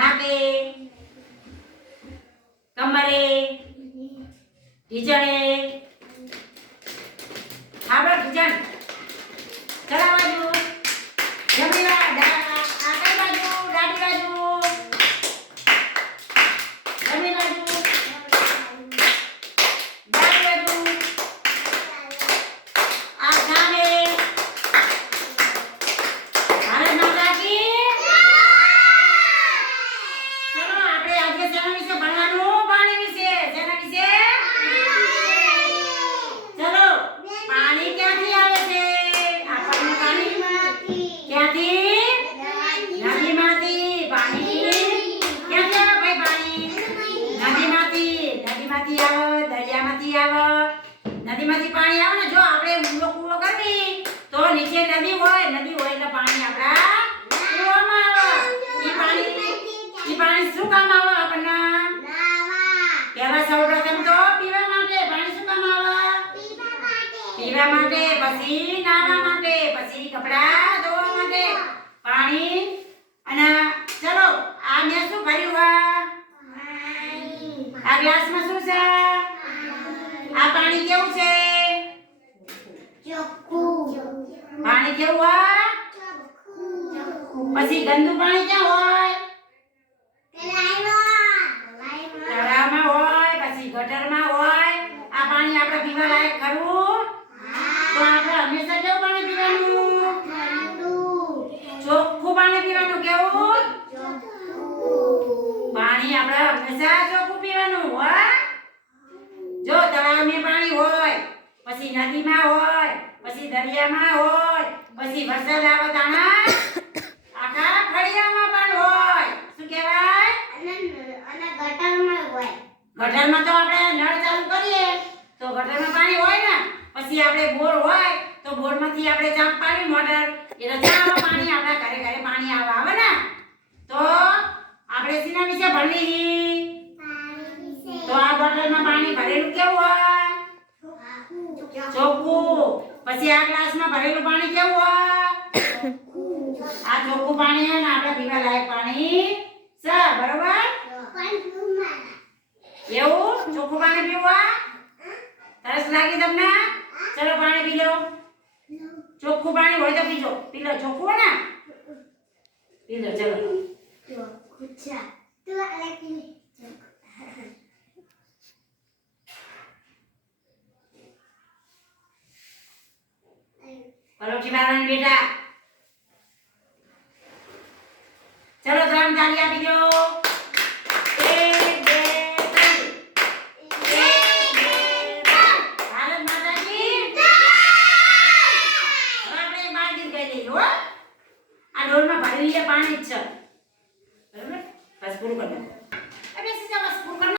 ના બેન. નદીમાંથી પાણી આવે ને જો આપણે ઊંડો કૂવો કરવી તો નીચે નદી હોય નદી હોય એટલે પાણી આપણા કૂવામાં આવે. એ પાણી એ પાણી શું કામ આવે આપણને? પહેલા સૌપ્રથમ તો પીવા માટે પાણી શું કામ આવે? પીવા માટે, પછી નાના માટે, પછી કપડાં ધોવા માટે પાણી. અને ચલો, આ મેં શું ભર્યું આ ગ્લાસમાં શું છે? આ પાણી કેવું છે? પાણી કેવું હોય? પછી ગંદુ પાણી ક્યાં હોય? તળાવમાં હોય પછી ગટરમાં હોય. આ પાણી આપણે પીવા લાયક ખરું? તો આપણે હંમેશા કેવું પાણી પીવાનું? ચોખ્ખું. પાણી પીવાનું કેવું? પાણી આપણે હંમેશા ચોખ્ખું પીવાનું હોય. તળાવમાં પાણી હોય પછી નદીમાં હોય પછી દરિયામાં હોય પછી વરસાદ આવે તાણા આખા ફળિયામાં પણ હોય. શું કહેવાય? ગટરમાં તો આપણે નળ ચાલુ કરીએ તો ગટરમાં પાણી હોય ને પછી આપણે બોર હોય તો બોરમાંથી આપણે ચાંપ પાડી મોટર એટલે ચામાં પાણી આપણા ઘરે ઘરે પાણી આવે આવે ને? તો આપણે સીના વિશે ભણવી તો આ બોટલમાં પાણી ભરેલું કેવું હોય? ચોખ્ખું પછી આ ગ્લાસમાં ભરેલું પાણી કેવું હોય? આ ચોખ્ખું પાણી છે ને આપણે પીવા લાયક પાણી. છે બરોબર? એવું? ચોખ્ખું પાણી પીવા તરસ લાગી તમને? ચલો પાણી પી લો. ચોખ્ખું પાણી હોય તો પીજો. પી લો ચોખ્ખું ને. પી લો ચલો. પરોઠી મારવાની બેટા. ચલો ત્રણ તાળી આપી દો. પાણી જ છે. બરાબર? બસ પૂરું કરી